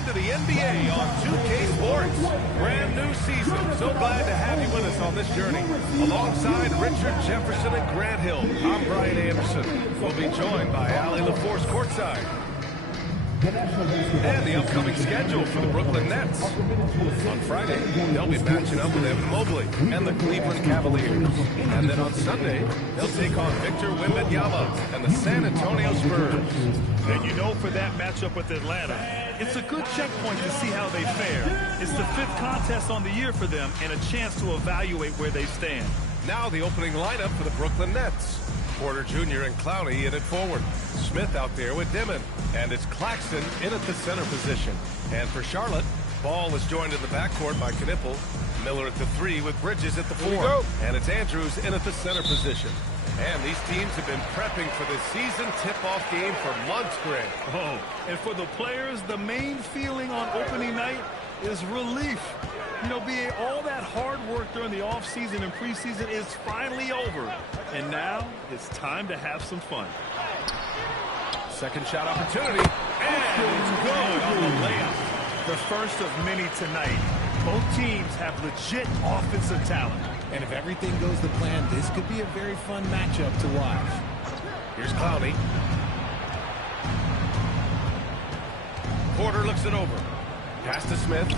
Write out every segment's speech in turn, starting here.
on to the NBA on 2K Sports. Brand new season. So glad to have you with us on this journey. Alongside Richard Jefferson and Grant Hill, I'm Brian Anderson. We'll be joined by Allie LaForce courtside. And the upcoming schedule for the Brooklyn Nets. On Friday, they'll be matching up with Evan Mobley and the Cleveland Cavaliers. And then on Sunday, they'll take on Victor Wembanyama and the San Antonio Spurs. And you know, for that matchup with Atlanta, it's a good checkpoint to see how they fare. It's the 5th contest on the year for them and a chance to evaluate where they stand. Now the opening lineup for the Brooklyn Nets. Porter Jr. and Clowney in at forward. Smith out there with Dimon. And it's Claxton in at the center position. And for Charlotte, Ball is joined in the backcourt by Knipple. Miller at the 3 with Bridges at the 4. And it's Andrews in at the center position. And these teams have been prepping for this season tip-off game for months, Greg. Oh, and for the players, the main feeling on opening night is relief. You know, being all that hard work during the offseason and preseason is finally over. And now it's time to have some fun. Second shot opportunity. And it's good on the layup. The first of many tonight. Both teams have legit offensive talent. And if everything goes to plan, this could be a very fun matchup to watch. Here's Clowney. Porter looks it over. Pass to Smith.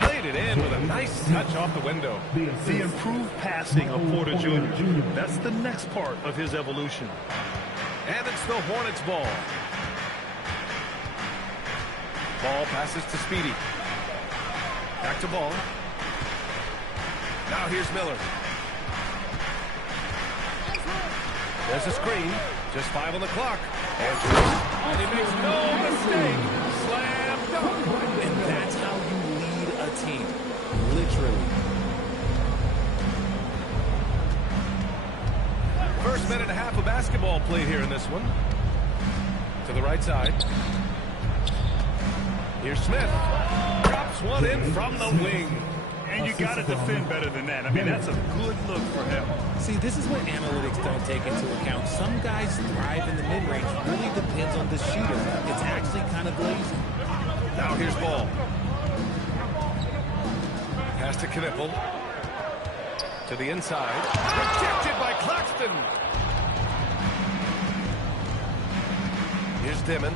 Played it in with a nice touch off the window. The improved passing of Porter Jr. That's the next part of his evolution. And it's the Hornets ball. Ball passes to Speedy. Back to Ball. Now here's Miller. There's a screen. Just 5 on the clock. And he makes no mistake. Slam dunk. And that's how you lead a team. Literally. First minute and a half of basketball played here in this one. To the right side. Here's Smith. Drops one in from the wing. And you got to defend better than that. I mean, that's a good look for him. See, this is what analytics don't take into account. Some guys thrive in the mid-range. Really depends on the shooter. It's actually kind of lazy. Now here's Ball. Pass to Knipple. To the inside. Rejected by Claxton. Here's Dimon.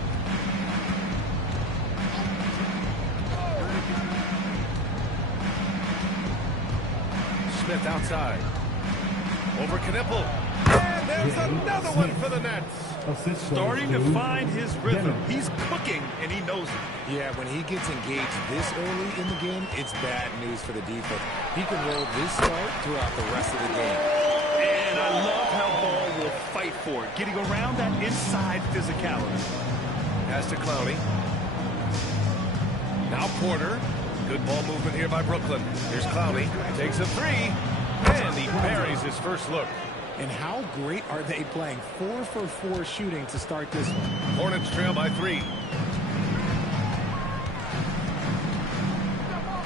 Smith outside. Over Knipple. And there's another one for the Nets. Starting to find his rhythm. He's cooking, and he knows it. Yeah, when he gets engaged this early in the game, it's bad news for the defense. He can roll this start throughout the rest of the game. And I love how Ball will fight for it, getting around that inside physicality. Pass to Clowney. Now Porter. Good ball movement here by Brooklyn. Here's Clowney. Takes a 3. And he buries his first look. And how great are they playing? 4 for 4 shooting to start this one. Hornets trail by 3.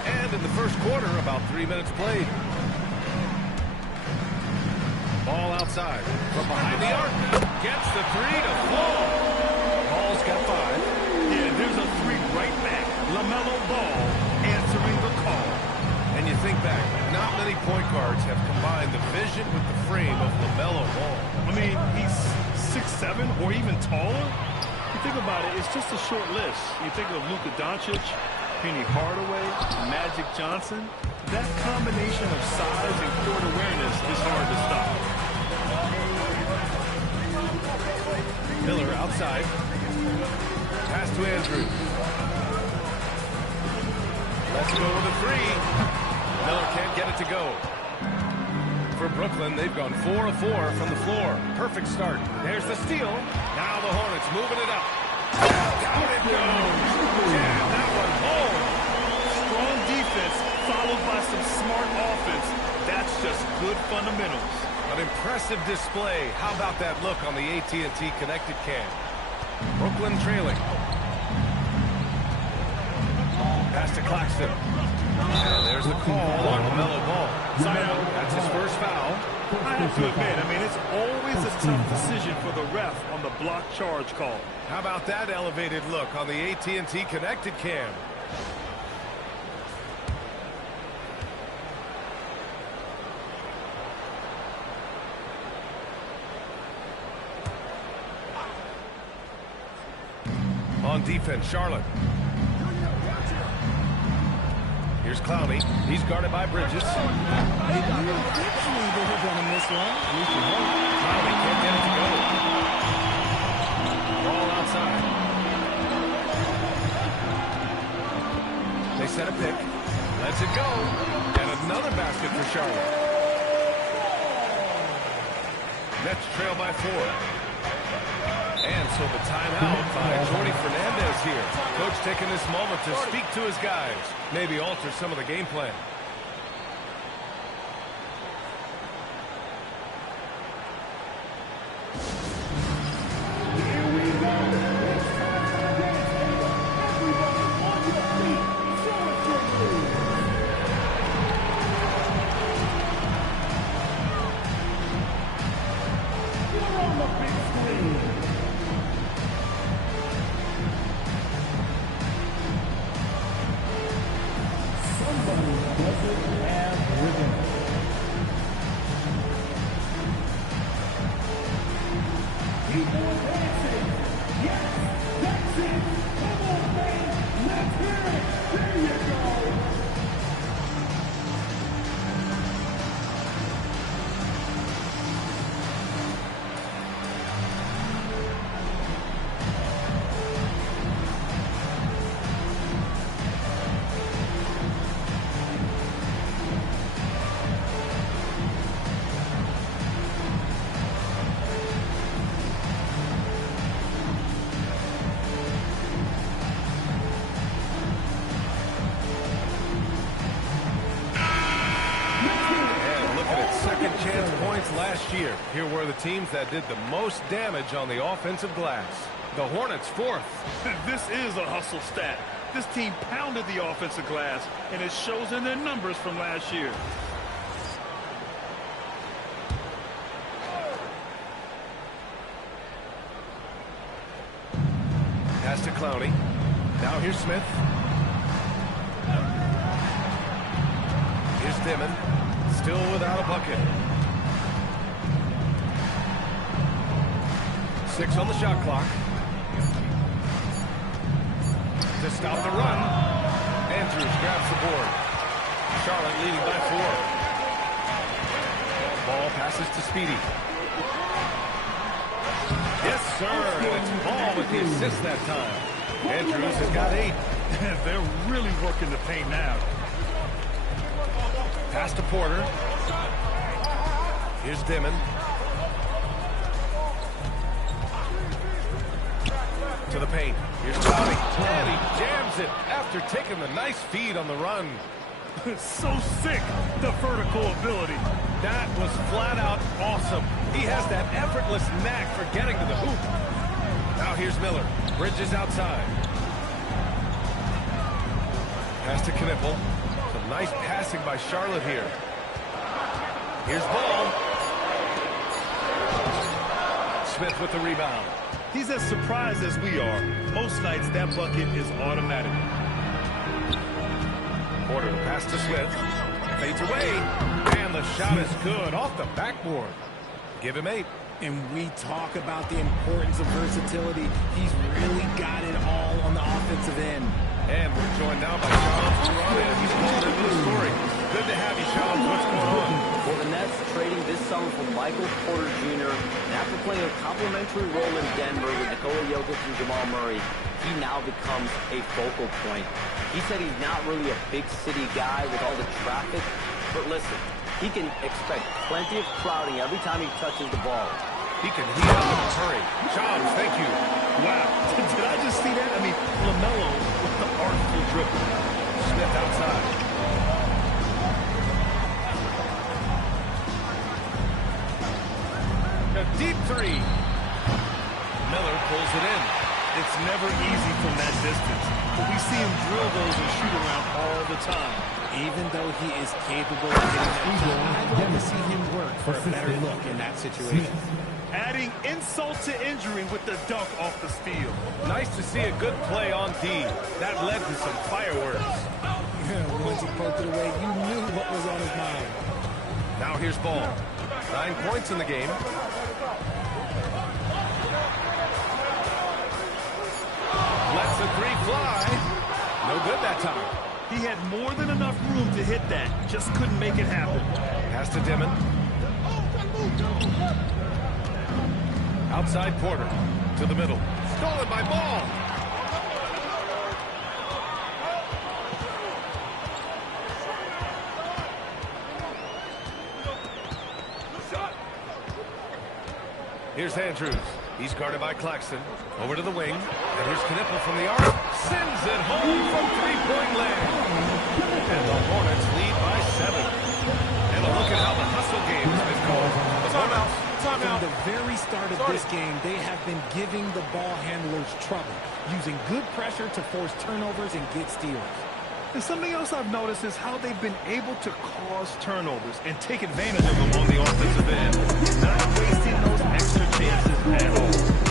And in the first quarter, about 3 minutes played. Ball outside. From behind the arc. Gets the 3 to fall. Ball's got 5. Yeah, there's a 3 right back. LaMelo Ball answering the call. And you think back, not many point guards have combined the vision with the frame of LaMelo Ball. I mean, he's 6'7", or even taller. You think about it, it's just a short list. You think of Luka Doncic, Penny Hardaway, Magic Johnson. That combination of size and court awareness is hard to stop. Miller outside. Pass to Andrews. Let's go to the 3. Miller can't get it to go. For Brooklyn, they've gone 4 of 4 from the floor. Perfect start. There's the steal. Now the Hornets moving it up. Down it goes. Jam that one home. Strong defense followed by some smart offense. That's just good fundamentals. An impressive display. How about that look on the AT&T connected cam? Brooklyn trailing. Pass to Claxton. And there's the call on LaMelo Ball. That's his first foul. I have to admit, it's always a tough decision for the ref on the block charge call. How about that elevated look on the AT&T connected cam? On defense, Charlotte. Here's Clowney. He's guarded by Bridges. They knew eventually they were going to miss one. Clowney can't get it to go. Ball outside. They set a pick. Lets it go. And another basket for Charlotte. Nets trail by 4. And so the timeout by Jordy Fernandez here. Coach taking this moment to speak to his guys. Maybe alter some of the game plan. Last year, here were the teams that did the most damage on the offensive glass. The Hornets 4th. This is a hustle stat. This team pounded the offensive glass, and it shows in their numbers from last year. Pass to Clowney. Now here's Smith. Here's Dimon. Still without a bucket. 6 on the shot clock. To stop the run. Andrews grabs the board. Charlotte leading by 4. Ball passes to Speedy. Yes, sir. And it's Ball with the assist that time. Andrews has got 8. They're really working the paint now. Pass to Porter. Here's Dimon. To the paint. Here's Clowney. And he jams it after taking the nice feed on the run. So sick, the vertical ability. That was flat out awesome. He has that effortless knack for getting to the hoop. Now here's Miller. Bridges outside. Pass to Knippel. Some nice passing by Charlotte here. Here's Ball. Smith with the rebound. He's as surprised as we are. Most nights, that bucket is automatic. Porter pass to Smith. Fades away. And the shot is good off the backboard. Give him 8. And we talk about the importance of versatility. He's really got it all on the offensive end. And we're joined now by Sean Ferrari. He's called into the story. Good to have you, Sean. What's going on? Well, the Nets trading this summer for Michael Porter Jr. And after playing a complimentary role in Denver with Nikola Jokic and Jamal Murray, he now becomes a focal point. He said he's not really a big city guy with all the traffic, but listen, he can expect plenty of crowding every time he touches the ball. He can heat up in a hurry. Sean, thank you. Wow, did I just see that? LaMelo with the artful dribble. Smith outside. A deep 3. Miller pulls it in. It's never easy from that distance, but we see him drill those and shoot around all the time. Even though he is capable of getting that shot, I'd like to see him work for a better look in that situation. Adding insult to injury with the dunk off the steal. Nice to see a good play on D. That led to some fireworks. Yeah, once he poked it away, you knew what was on his mind. Now here's Ball. 9 points in the game. Lets a three fly. No good that time. He had more than enough room to hit that. Just couldn't make it happen. Pass to Dimon. Outside Porter. To the middle. Stolen by Ball. Here's Andrews. He's guarded by Claxton. Over to the wing. And here's Knippel from the arc. Sends it home from three-point land. And the Hornets lead by 7. And a look at how the hustle game has been called. From the very start of this game, they have been giving the ball handlers trouble, using good pressure to force turnovers and get steals. And something else I've noticed is how they've been able to cause turnovers and take advantage of them on the offensive end. Not wasting those extra chances at all.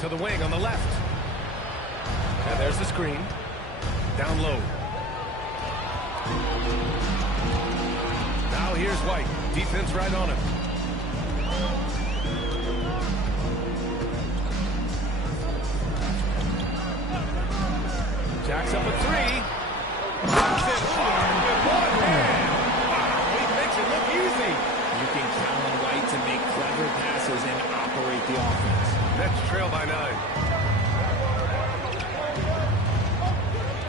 To the wing on the left. And there's the screen. Down low. Now here's White. Defense right on him. Jacks up a three. Knocks it hard with one hand. Wow, he makes it look easy. You can count on White to make clever passes and operate the offense. Nets trail by 9.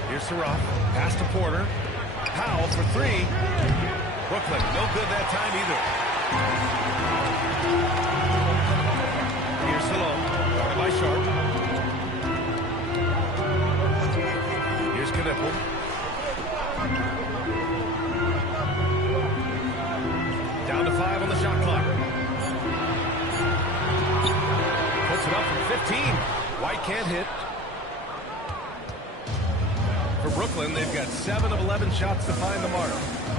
Here's Surratt. Pass to Porter. Powell for 3. Brooklyn, no good that time either. Here's Salone. Guarded by Sharp. Here's Knippel. Down to 5 on the shot clock. Puts it up from 15. White can't hit. For Brooklyn, they've got 7 of 11 shots to find the mark.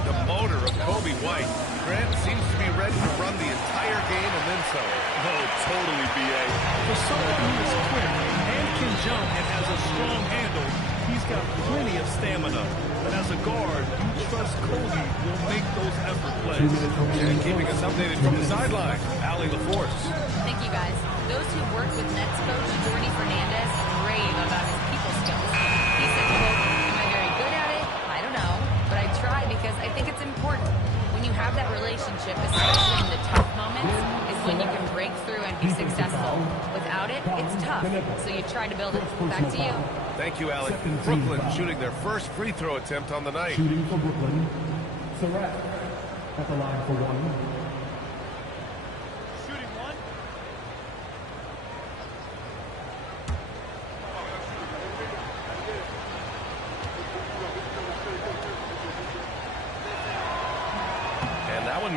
The motor of Kobe White. Grant seems to be ready to run the entire game and then some. Oh, totally, B.A. For someone who is quick and can jump and has a strong handle, he's got plenty of stamina. But as a guard, you trust Kobe will make those effort plays. And keeping us updated from the sideline, Allie LaForce. Thank you, guys. Those who worked with Nets coach Jordy Fernandez rave about his people skills. He said, quote, "Am I very good at it? I don't know. But I try because I think it's important. When you have that relationship, especially in the tough moments, is when you can break through and be successful. Without it, it's tough. So you try to build it. Back to you." Thank you, Allie. Brooklyn shooting their first free throw attempt on the night. Shooting for Brooklyn. Surratt at the line for 1. Shooting one.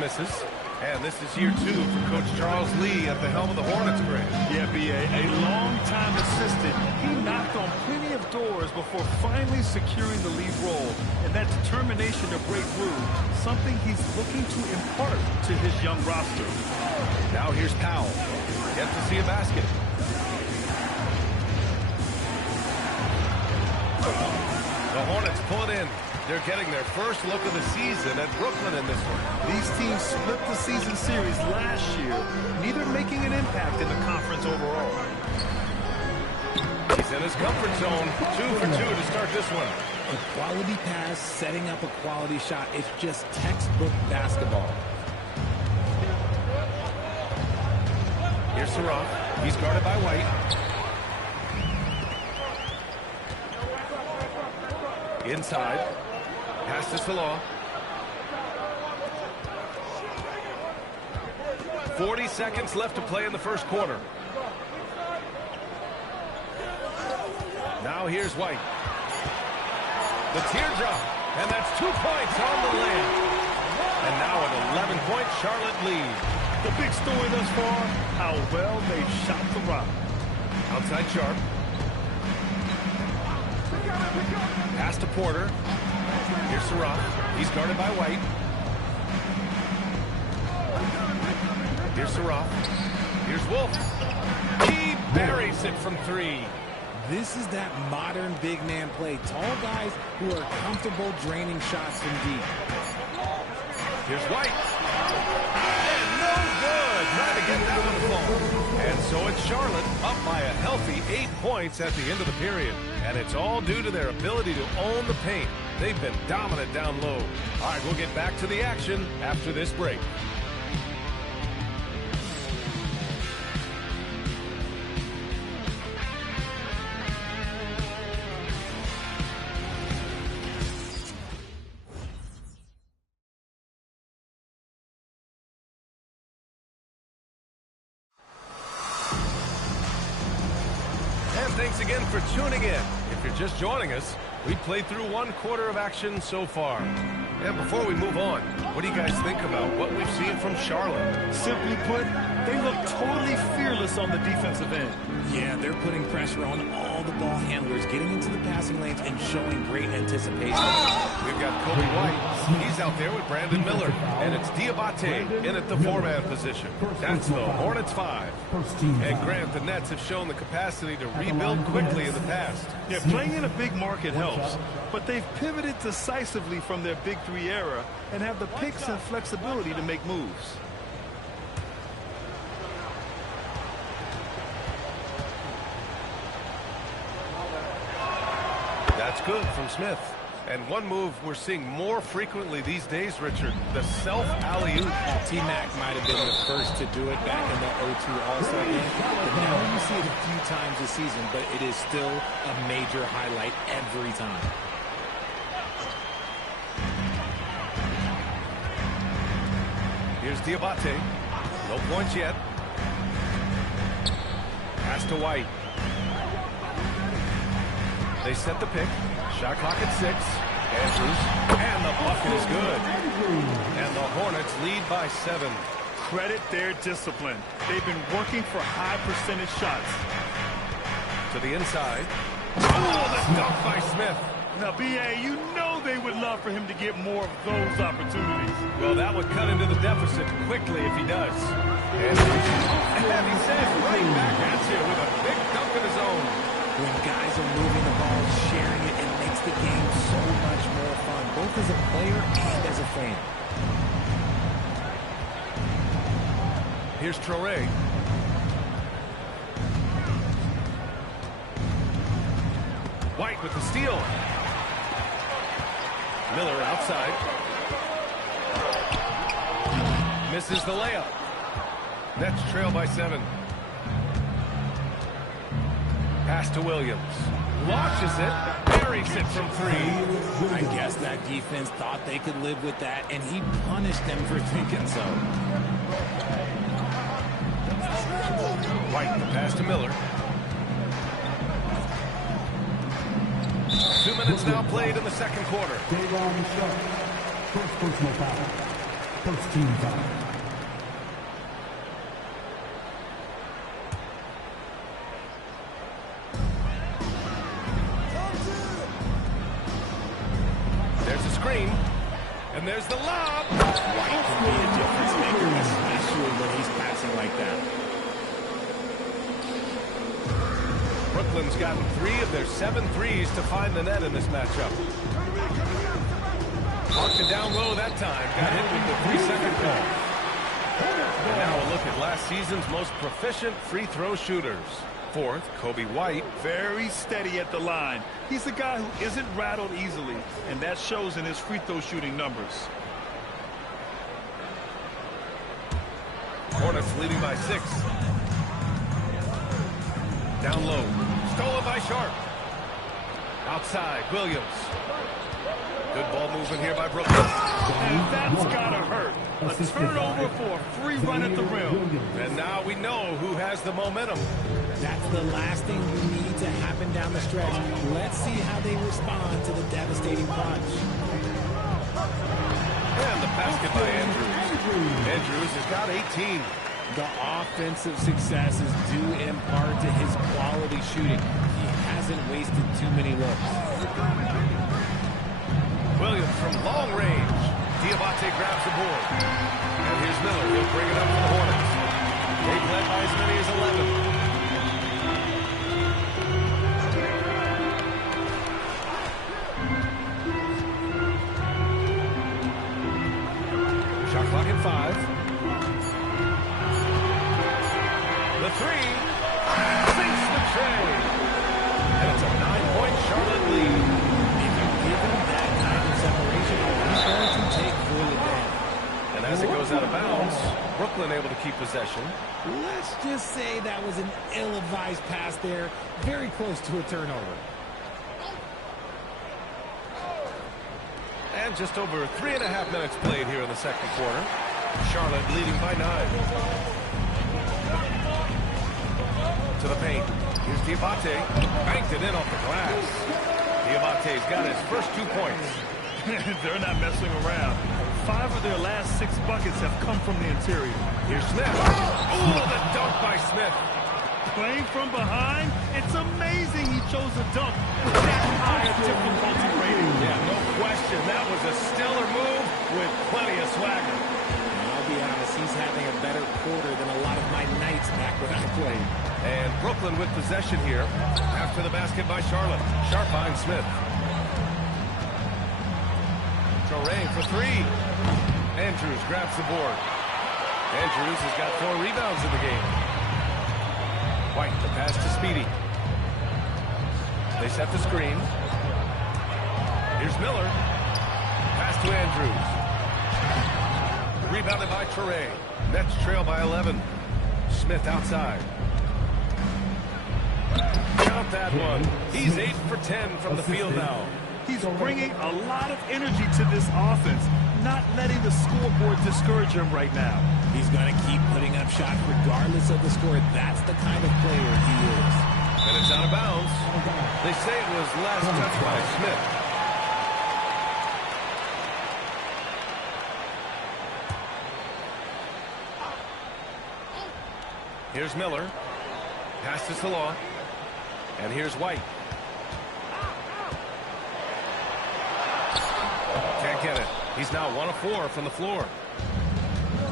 misses. And this is year 2 for Coach Charles Lee at the helm of the Hornets, Grant. Yeah, B.A., a long-time assistant. He knocked on plenty of doors before finally securing the lead role. And that determination to break through, something he's looking to impart to his young roster. Now here's Powell. Yet to see a basket. The Hornets pull it in. They're getting their first look of the season at Brooklyn in this one. These teams split the season series last year, neither making an impact in the conference overall. He's in his comfort zone. 2 for 2 to start this one. A quality pass, setting up a quality shot. It's just textbook basketball. Here's Saraf. He's guarded by White. Inside. Pass to Salah. 40 seconds left to play in the first quarter. Now here's White. The teardrop. And that's 2 points on the layup. And now an 11-point Charlotte lead. The big story thus far, how well they shot the rock. Outside Sharp. Pass to Porter. Here's Saraf. He's guarded by White. Here's Saraf. Here's Wolf. He buries it from 3. This is that modern big man play. Tall guys who are comfortable draining shots from deep. Here's White. And no good. Trying to get that one to fall. And so it's Charlotte up by a healthy 8 points at the end of the period. And it's all due to their ability to own the paint. They've been dominant down low. All right, we'll get back to the action after this break. And thanks again for tuning in. If you're just joining us, we played through 1 quarter of action so far. And before we move on, what do you guys think about what we've seen from Charlotte? Simply put, they look totally fearless on the defensive end. Yeah, they're putting pressure on all the ball handlers, getting into the passing lanes and showing great anticipation. We've got Kobe White. He's out there with Brandon Miller. And it's Diabate in at the 4-man position. That's the Hornets 5. And Grant, the Nets have shown the capacity to rebuild quickly in the past. Yeah, playing in a big market helps, but they've pivoted decisively from their Big 3 era and have the picks and flexibility to make moves. That's good from Smith. And one move we're seeing more frequently these days, Richard, the self-alley-oop. T-Mac might have been the first to do it back in the 02 All-Star game. But now you see it a few times this season, but it is still a major highlight every time. Here's Diabate. No points yet. Pass to White. They set the pick. Shot clock at 6. Andrews. And the bucket is good. And the Hornets lead by 7. Credit their discipline. They've been working for high percentage shots. To the inside. Oh, the dunk by Smith. Now, B.A., you know they would love for him to get more of those opportunities. Well, that would cut into the deficit quickly if he does. And he says right back at you with a big dunk of his own. When guys are moving the ball, sharing it, it makes the game so much more fun, both as a player and as a fan. Here's Traore. White with the steal. Miller outside. Misses the layup. Nets trail by 7. Pass to Williams. Launches it. Buries it from 3. I guess that defense thought they could live with that, and he punished them for thinking so. White, the pass to Miller. 2 minutes now played in the second quarter. Bkn Cha, first personal foul. First team foul. There's a screen. And there's the lob. White can be a difference maker, especially when he's passing like that. Brooklyn's gotten 3 of their 7 threes to find the net in this matchup. Marked it down low that time. Got hit with the 3-second call. And now a look at last season's most proficient free throw shooters. Fourth, Kobe White. Very steady at the line. He's a guy who isn't rattled easily, and that shows in his free throw shooting numbers. Hornets leading by 6. Down low. Stolen by Sharp. Outside, Williams. Good ball movement here by Brooklyn. And that's gotta hurt. A turnover for a free run at the rim. And now we know who has the momentum. That's the last thing you need to happen down the stretch. Let's see how they respond to the devastating punch. And the basket by Andrews. Andrews has got 18. The offensive success is due in part to his quality shooting. He hasn't wasted too many looks. Williams from long range. Diabate grabs the board. And here's Miller. He'll bring it up for the Hornets. They've led by as many as 11. Shot clock at 5. The 3. Sinks the tray. And it's a 9-point Charlotte lead. If you give him that kind of separation, he's going to take full advantage. And as it goes out of bounds, Brooklyn able to keep possession. Let's just say that was an ill-advised pass there. Very close to a turnover. And just over 3.5 minutes played here in the second quarter. Charlotte leading by 9. To the paint. Here's Diabate. Banked it in off the glass. Diabate's got his first 2 points. They're not messing around. 5 of their last 6 buckets have come from the interior. Here's Smith. Ooh, the dunk by Smith. Playing from behind, it's amazing he chose a dunk with that high of difficulty rating. Yeah, no question. That was a stellar move with plenty of swagger. I'll be honest, he's having a better quarter than a lot of my nights back when I played. And Brooklyn with possession here. After the basket by Charlotte. Sharp finds Smith. Torrey for 3. Andrews grabs the board. Andrews has got 4 rebounds in the game. White, the pass to Speedy. They set the screen. Here's Miller. Pass to Andrews. Rebounded by Torrey. Nets trail by 11. Smith outside. Count that one. He's 8 for 10 from the field now. He's bringing a lot of energy to this offense, not letting the scoreboard discourage him right now. He's going to keep putting up shots regardless of the score. That's the kind of player he is. And it's out of bounds. They say it was last touch by Smith. Here's Miller. Pass to Salon. And here's White. Can't get it. He's now 1 of 4 from the floor.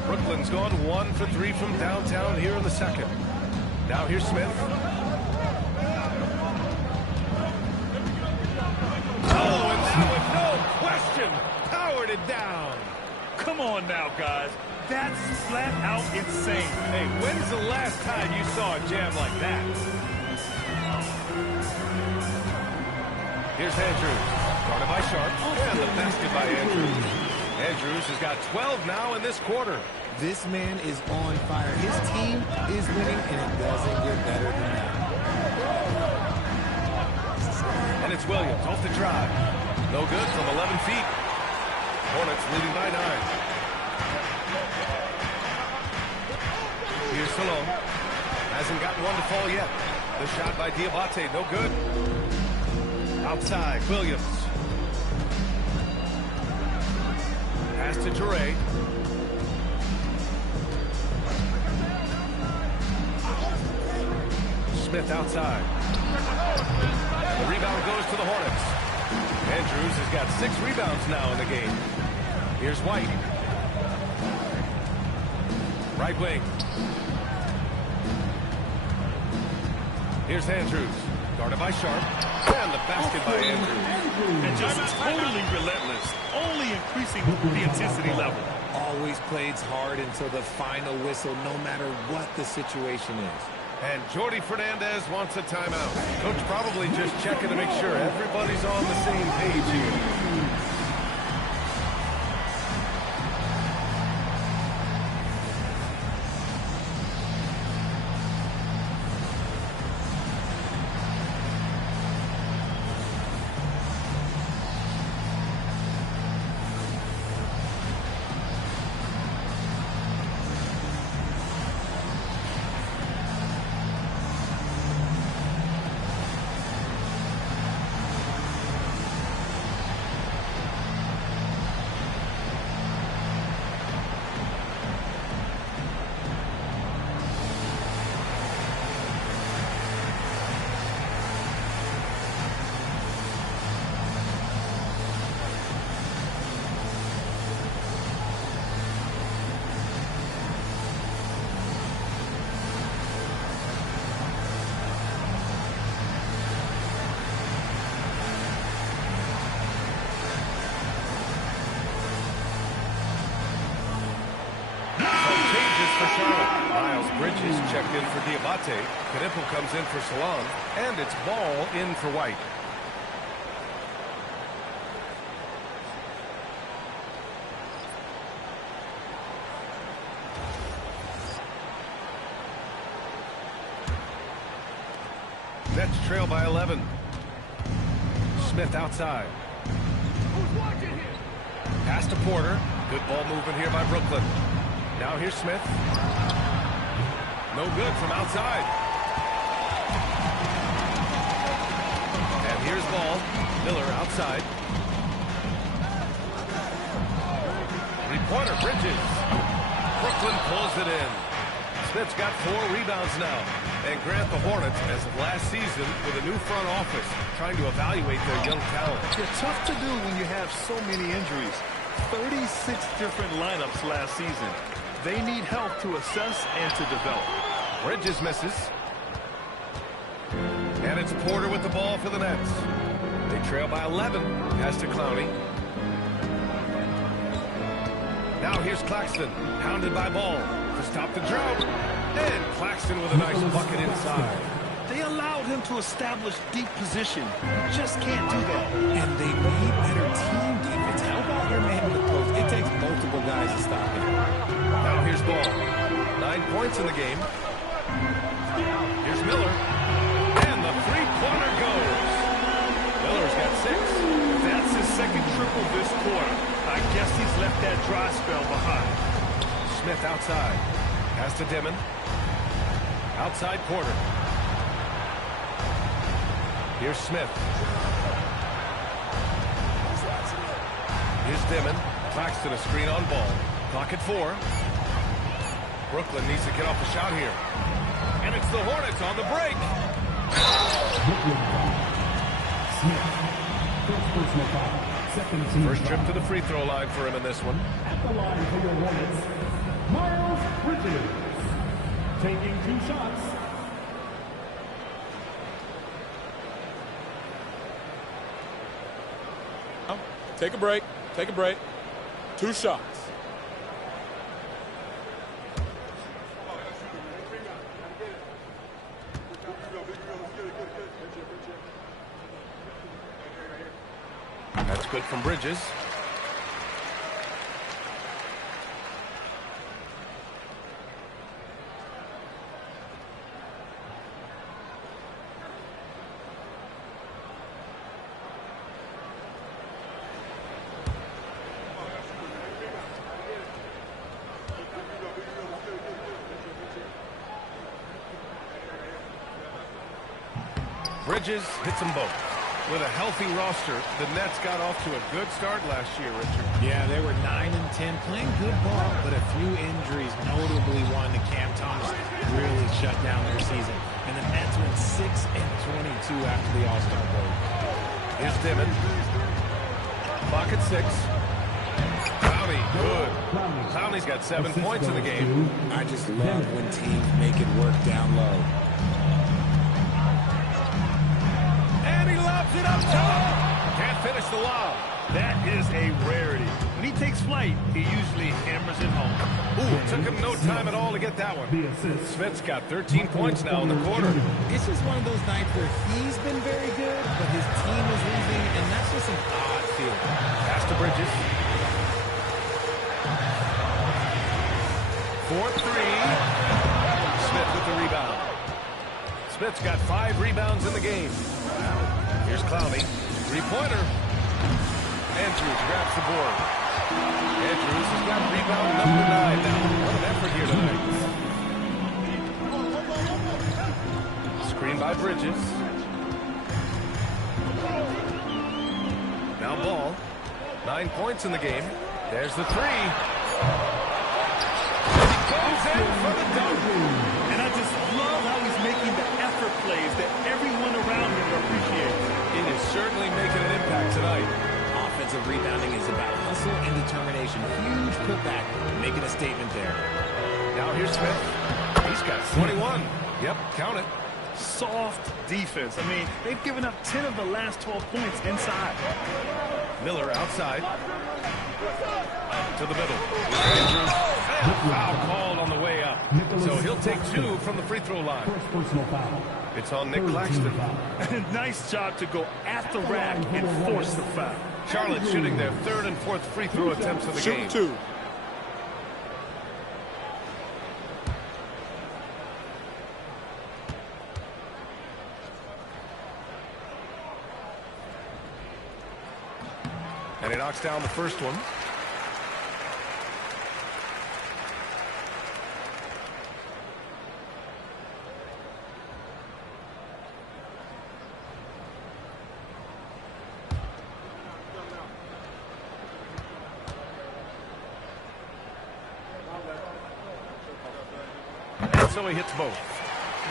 Brooklyn's gone 1 for 3 from downtown here in the second. Now here's Smith. Oh, and that with no question powered it down. Come on now, guys. That's flat out insane. Hey, when's the last time you saw a jam like that? Here's Andrews. Guarded by Sharp. And the basket by Andrews. Andrews has got 12 now in this quarter. This man is on fire. His team is winning, and it doesn't get better than that. And it's Williams off the drive. No good from 11 feet. Hornets leading by 9. Here's Salon. Hasn't gotten one to fall yet. The shot by Diabate, no good. Outside, Williams. Pass to Touré. Smith outside. The rebound goes to the Hornets. Andrews has got 6 rebounds now in the game. Here's White. Right wing. Here's Andrews. Guarded by Sharp. And the basket by Andrews. And just totally relentless. Only increasing the intensity level. Always plays hard until the final whistle, no matter what the situation is. And Jordi Fernandez wants a timeout. Coach probably just checking to make sure everybody's on the same page here. Bridges checked in for Diabate. Knipple comes in for Salon. And it's Ball in for White. Nets trail by 11. Smith outside. Pass to Porter. Good ball movement here by Brooklyn. Now here's Smith. No good from outside. And here's Ball. Miller outside. Three-pointer, Bridges. Brooklyn pulls it in. Smith's got 4 rebounds now. And Grant, the Hornets, as of last season, with a new front office, trying to evaluate their young talent. It's tough to do when you have so many injuries. 36 different lineups last season. They need help to assess and to develop. Bridges misses. And it's Porter with the ball for the Nets. They trail by 11. Pass to Clowney. Now here's Claxton. Pounded by Ball. To stop the drought. And Claxton with a nice bucket inside. They allowed him to establish deep position. Just can't do that. And they need better team defense. How about your man in the post? It takes multiple guys to stop him. Now here's Ball. 9 points in the game. Here's Miller. And the three-pointer goes. Miller's got 6. That's his second triple this quarter. I guess he's left that dry spell behind. Smith outside. Pass to Dimon. Outside Porter. Here's Smith. Here's Dimon. Claxton a screen on Ball. Clock at 4. Brooklyn needs to get off the shot here. And it's the Hornets on the break. First trip to the free throw line for him in this one. At the line for your Hornets, Miles Bridges, taking 2 shots. Take a break. Take a break. 2 shots. That's good from Bridges. Bridges hits them both. With a healthy roster, the Nets got off to a good start last year, Richard. Yeah, they were 9 and 10, playing good ball, but a few injuries, notably one to Cam Thomas, really shut down their season. And the Nets went 6 and 22 after the All-Star break. Here's Dimon. Clock at 6. Clowney, good. Clowney's got 7 points in the game. I just love when teams make it work down low. And he lobs it up top. Can't finish the lob. That is a rarity. When he takes flight, he usually hammers it home. Ooh, took him no time at all to get that one. Smith's got 13 points now in the quarter. It's just one of those nights where he's been very good, but his team is losing, and that's just an odd feeling. Pass to Bridges. 4-3. Smith with the rebound. Smith's got 5 rebounds in the game. Here's Clowney. Three-pointer. Andrews grabs the board. Andrews has got rebound number 9 now. What an effort here tonight. Screen by Bridges. Now Ball. 9 points in the game. There's the 3. Goes in for the dunk. And I just love how he's making the effort plays that everyone around him appreciates. It is certainly making an impact tonight. Offensive rebounding is about hustle and determination. Huge putback, making a statement there. Now here's Smith. He's got 21. Yep, count it. Soft defense. I mean, they've given up 10 of the last 12 points inside. Miller outside. To the middle. Andrews. And foul called on the way up. So he'll take 2 from the free throw line. It's on Nick Claxton. Nice job to go at the rack and force the foul. Charlotte shooting their 3rd and 4th free throw attempts of the game. Shoot 2. And he knocks down the first one. And so he hits both.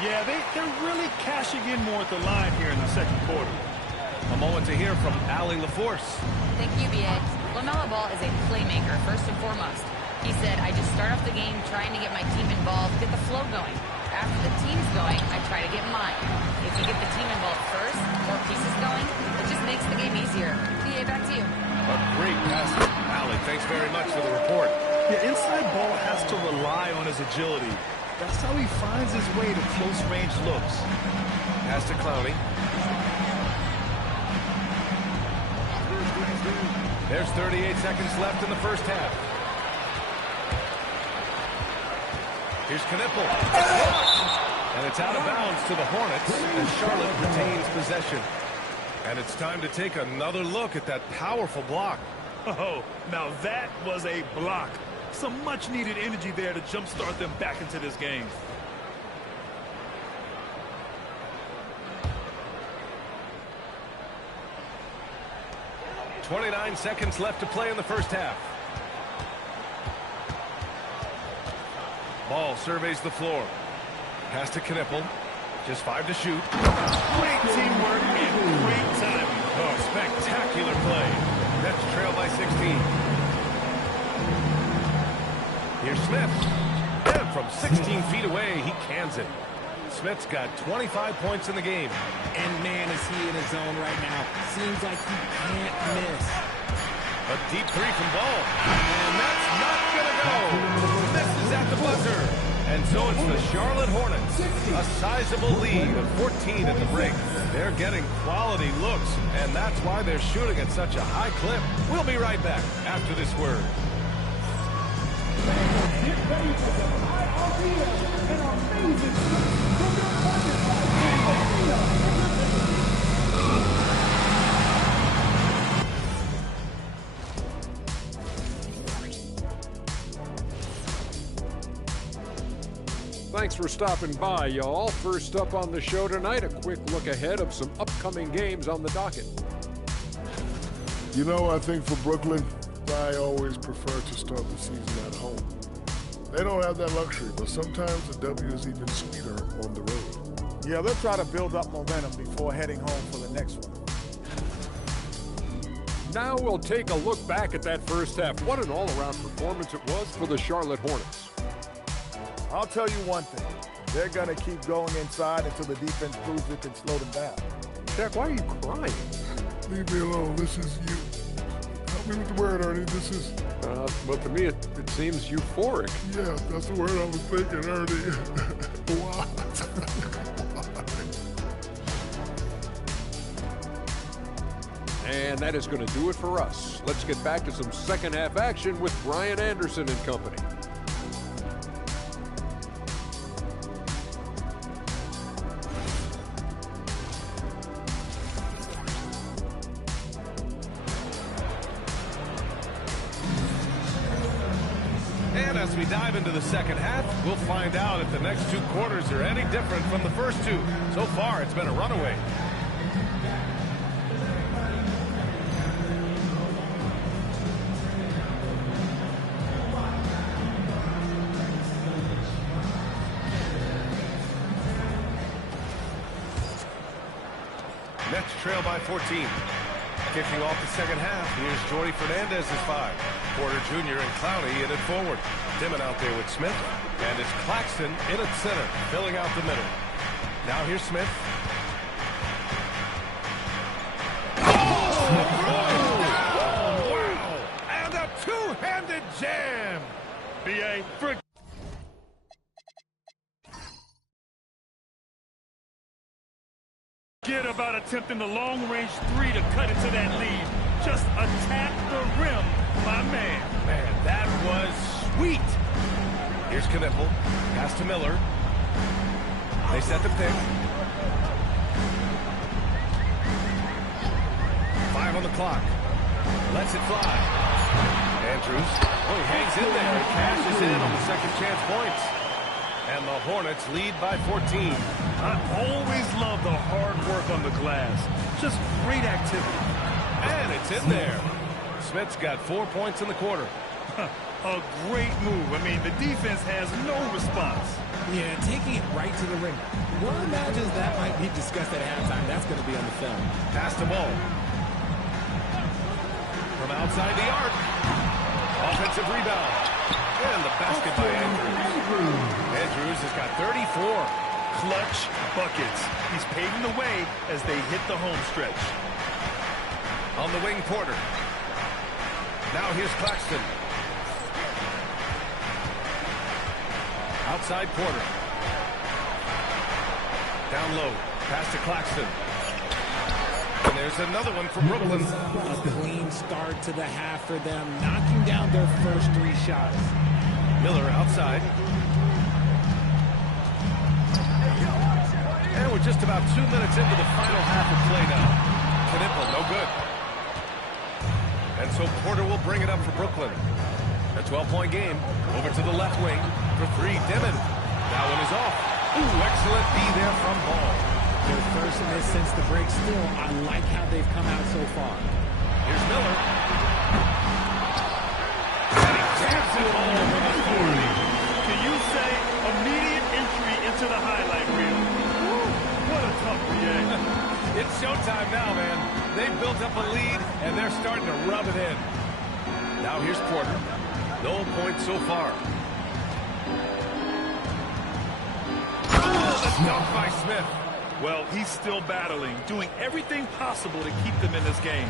Yeah, they're really cashing in more at the line here in the second quarter. A moment to hear from Allie LaForce. Thank you, BX. LaMelo Ball is a playmaker, first and foremost. He said, I just start off the game trying to get my team involved, get the flow going. After the team's going, I try to get mine. If you get the team involved first, more pieces going, it just makes the game easier. BA, back to you. A great pass. Allie, thanks very much for the report. Yeah, inside Ball has to rely on his agility. That's how he finds his way to close-range looks. Pass to Clowney. There's 38 seconds left in the first half. Here's Knipple. And it's out of bounds to the Hornets as Charlotte retains possession. And it's time to take another look at that powerful block. Oh, now that was a block. Some much-needed energy there to jumpstart them back into this game. .29 seconds left to play in the first half. Ball surveys the floor. Pass to Knipple. Just 5 to shoot. Great teamwork and great timing. Oh, spectacular play. Nets trail by 16. Here's Smith. And from 16 feet away, he cans it. Smith's got 25 points in the game. And man, is he in his zone right now. Seems like he can't miss. A deep 3 from Ball. And that's not going to go. Misses at the buzzer. And so it's the Charlotte Hornets. A sizable lead of 14 at the break. They're getting quality looks, and that's why they're shooting at such a high clip. We'll be right back after this word. Get ready for some high ideas and amazing from your budget Thanks for stopping by, y'all. First up on the show tonight, a quick look ahead of some upcoming games on the docket. You know, I think for Brooklyn, I always prefer to start the season at home. They don't have that luxury, but sometimes the W is even sweeter on the road. Yeah, they'll try to build up momentum before heading home for the next one. Now we'll take a look back at that first half. What an all-around performance it was for the Charlotte Hornets. I'll tell you one thing. They're going to keep going inside until the defense proves it can slow them down. Jack, why are you crying? Leave me alone. This is you. Help me with the word, Ernie. This is... Well, to me, it seems euphoric. Yeah, that's the word I was thinking, Ernie. Why? And that is going to do it for us. Let's get back to some second half action with Brian Anderson and company. And as we dive into the second half, we'll find out if the next two quarters are any different from the first two. So far, it's been a runaway. Nets trail by 14. Kicking off the second half, here's Jordy Fernandez's five. Porter Jr. and Clowney in it forward. Dimon out there with Smith. And it's Claxton in at center, filling out the middle. Now here's Smith. Oh, wow! And a two-handed jam! B.A. Forget about attempting the long-range three to cut into that lead. Just attack the rim, my man. Man, that was sweet. Here's Knipple. Pass to Miller. They set the pick. 5 on the clock. Lets it fly. Andrews. Oh, he hangs in there and cashes in on the second chance points. And the Hornets lead by 14. I always love the hard work on the glass. Just great activity. And it's in there. Smith's got 4 points in the quarter. A great move. I mean, the defense has no response. Yeah, taking it right to the rim. One imagines that might be discussed at halftime. That's going to be on the film. Pass the ball. From outside the arc. Offensive rebound. And the basket by Andrews. Andrews has got 34. Clutch buckets. He's paving the way as they hit the home stretch. On the wing, Porter. Now here's Claxton. Outside Porter. Down low. Pass to Claxton. And there's another one from Brooklyn. A clean start to the half for them, knocking down their first 3 shots. Miller outside. And we're just about 2 minutes into the final half of play now. Knipple, no good. And so Porter will bring it up for Brooklyn. A 12-point game. Over to the left wing for 3. Dimon. That one is off. Ooh, excellent D there from Ball. Their first miss since the break. Still, I like how they've come out so far. Here's Miller. And he jams it all over the 40. Can you say immediate entry into the highlight reel? Woo, what a tough reaction. It's showtime now, man. They've built up a lead, and they're starting to rub it in. Now here's Porter. No points so far. Oh, the dunk by Smith. Well, he's still battling, doing everything possible to keep them in this game.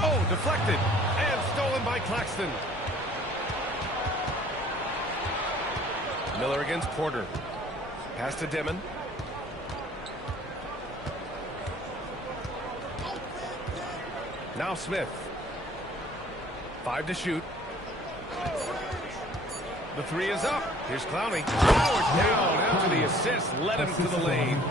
Oh, deflected. And stolen by Claxton. Miller against Porter. Pass to Dimon. Now Smith. 5 to shoot. The 3 is up. Here's Clowney. Powered down after the assist. Led him to the lane.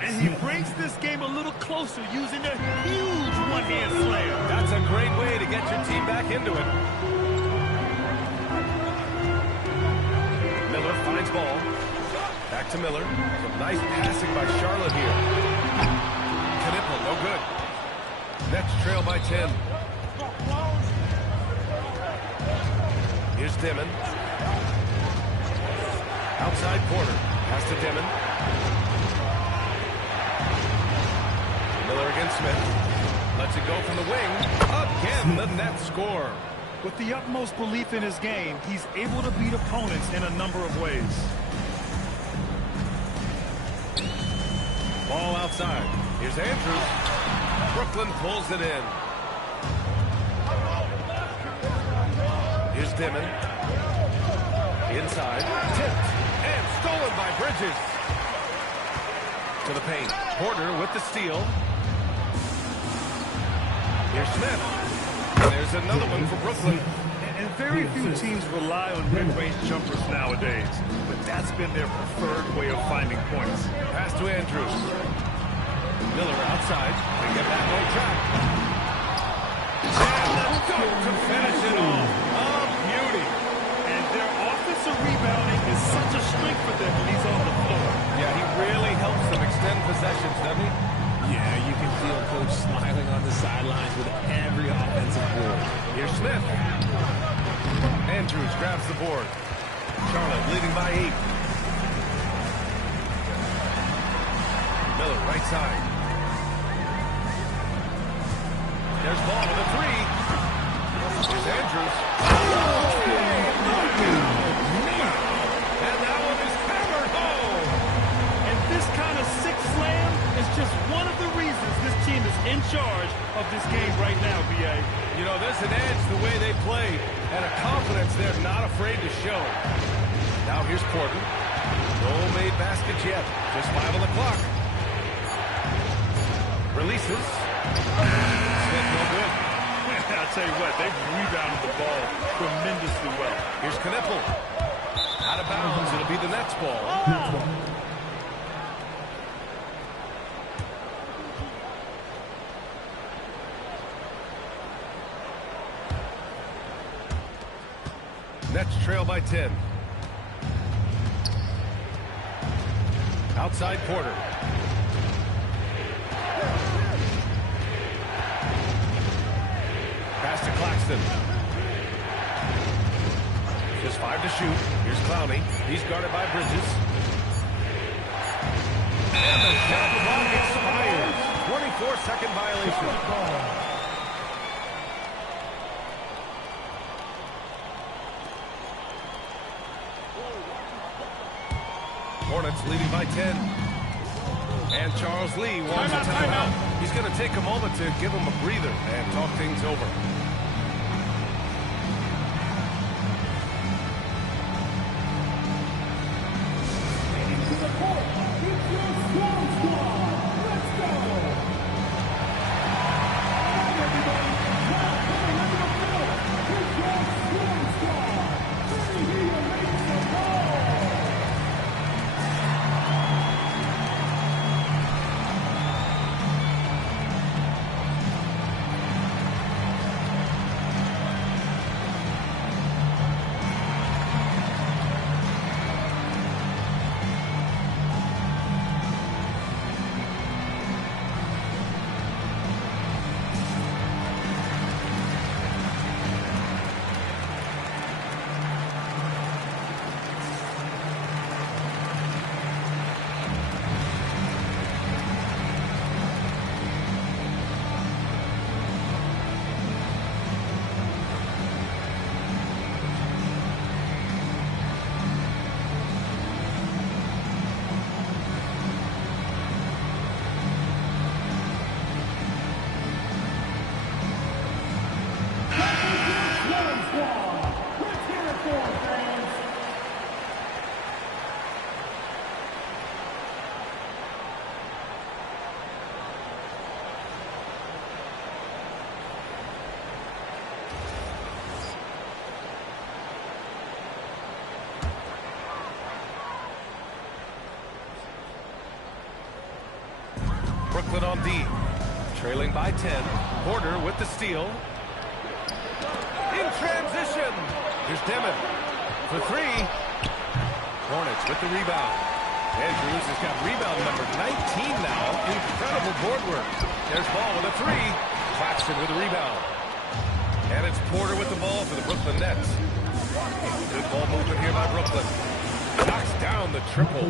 And he brings this game a little closer using a huge one-hand slam. That's a great way to get your team back into it. Miller finds ball. Back to Miller. Some nice passing by Charlotte here. Knipple, no good. Nets trail by 10. Here's Dimon. Outside Porter. Pass to Dimon. Smith. Lets it go from the wing. Again, the Nets score. With the utmost belief in his game, he's able to beat opponents in a number of ways. Ball outside. Here's Andrews. Brooklyn pulls it in. Here's Dimon. Inside. Tipped. And stolen by Bridges. To the paint. Porter with the steal. Here's Smith. And there's another one for Brooklyn. And very few teams rely on mid-range jumpers nowadays, but that's been their preferred way of finding points. Pass to Andrews. Miller outside. They get that low trap. And the dunk to finish it off. A beauty. And their offensive rebounding is such a strength for them when he's on the floor. Yeah, he really helps them extend possessions, doesn't he? Yeah, you can feel Coach smiling on the sidelines with every offensive board. Here's Smith. Andrews grabs the board. Charlotte leading by 8. Miller right side. There's Ball with a 3. Here's Andrews. And that one is hammered home. And this kind of sick slam is just one of the reasons this team is in charge of this game right now, B.A. You know, there's an edge the way they play and a confidence they're not afraid to show. Now here's Porter. No made baskets yet. Just 5 on the clock. Releases. Smith no good. I'll tell you what, they've rebounded the ball tremendously well. Here's Knippel. Out of bounds. It'll be the Nets ball. Nets trail by 10. Outside Porter. Pass to Claxton. Just 5 to shoot. Here's Clowney. He's guarded by Bridges. And the shot clock expires. 24-second violation. Hornets leading by 10. And Charles Lee wants a timeout. He's going to take a moment to give him a breather and talk things over. Brooklyn on D. Trailing by 10. Porter with the steal. In transition. Here's Dimon for 3. Hornets with the rebound. Andrews has got rebound number 19 now. Incredible board work. There's Ball with a 3. Claxton with the rebound. And it's Porter with the ball for the Brooklyn Nets. Good ball movement here by Brooklyn. Knocks down the triple.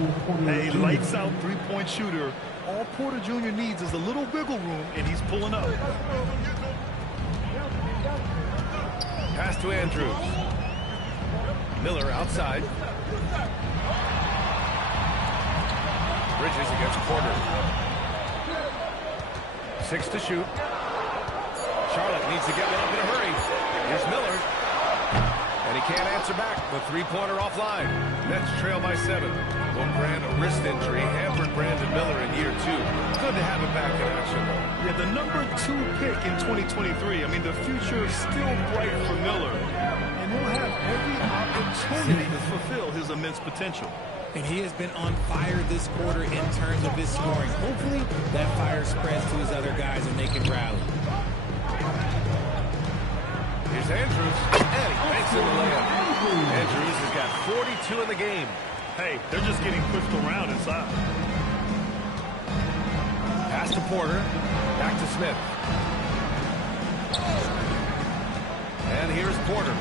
A lights out three-point shooter. All Porter Jr. needs is a little wiggle room, and he's pulling up. Pass to Andrews. Miller outside. Bridges against Porter. 6 to shoot. Charlotte needs to get one up in a hurry. Here's Miller. And he can't answer back. The three-pointer offline. Nets trail by 7. Well, Grant, a wrist injury hampered Brandon Miller in year 2. Good to have him back in action, though. Yeah, the number 2 pick in 2023. I mean, the future is still bright for Miller. And he'll have every opportunity to fulfill his immense potential. And he has been on fire this quarter in terms of his scoring. Hopefully, that fire spreads to his other guys and they can rally. Here's Andrews, and he banks in the layup. Andrews has got 42 in the game. Hey, they're just getting pushed around inside. Pass to Porter, back to Smith. And here's Porter.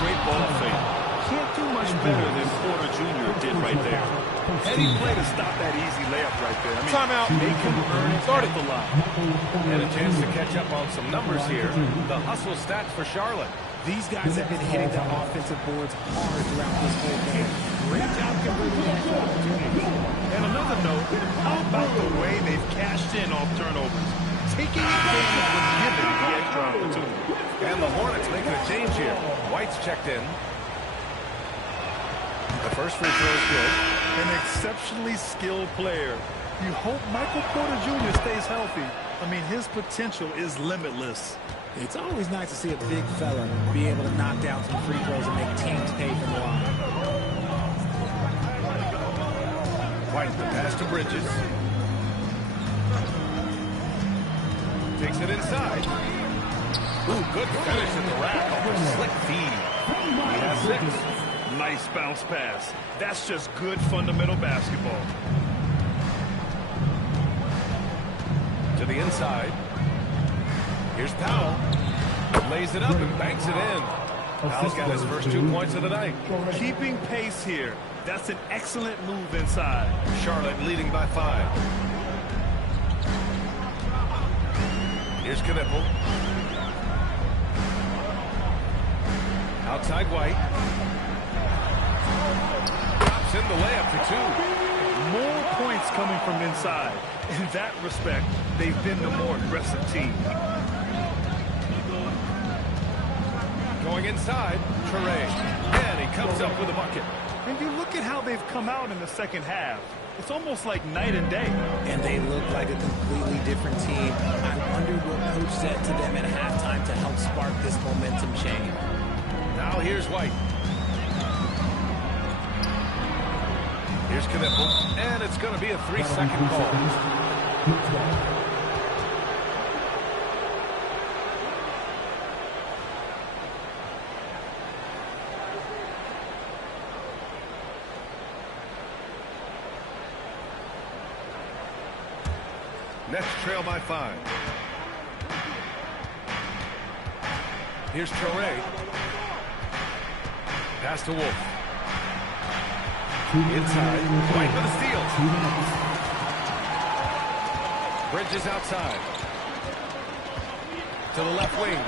Great ball fake. Can't do much better than Porter Jr. did right there. Heady play to stop that easy layup right there. I mean, Timeout. They can earn it at the line. And a chance to catch up on some numbers here. The hustle stats for Charlotte. These guys have been hitting the offensive boards hard throughout this whole game. Great job converting extra opportunities. And another note, how about the way they've cashed in off turnovers? Taking advantage when given the extra opportunity. And the Hornets making a change here. White's checked in. The first free throw is good. An exceptionally skilled player. You hope Michael Porter Jr. stays healthy. I mean, his potential is limitless. It's always nice to see a big fella be able to knock down some free throws and make teams pay from the line. White, the pass to Bridges. Takes it inside. Ooh, good finish at the rack off a slick feed. He has 6. Nice bounce pass. That's just good fundamental basketball. To the inside. Here's Powell. Lays it up and banks it in. Powell's got his first 2 points of the night. Keeping pace here. That's an excellent move inside. Charlotte leading by 5. Here's Knipple. Outside White. Drops in the layup for 2. More points coming from inside. In that respect, they've been the more aggressive team. Going inside, Traore. And he comes up with a bucket. And you look at how they've come out in the second half. It's almost like night and day. And they look like a completely different team. I wonder what coach said to them at halftime to help spark this momentum change. Now here's White. Here's Knipple. And it's going to be a 3-second call. Nets trail by 5. Here's Traore. Pass to Wolf. Inside. White for the steal. Bridges outside. To the left wing.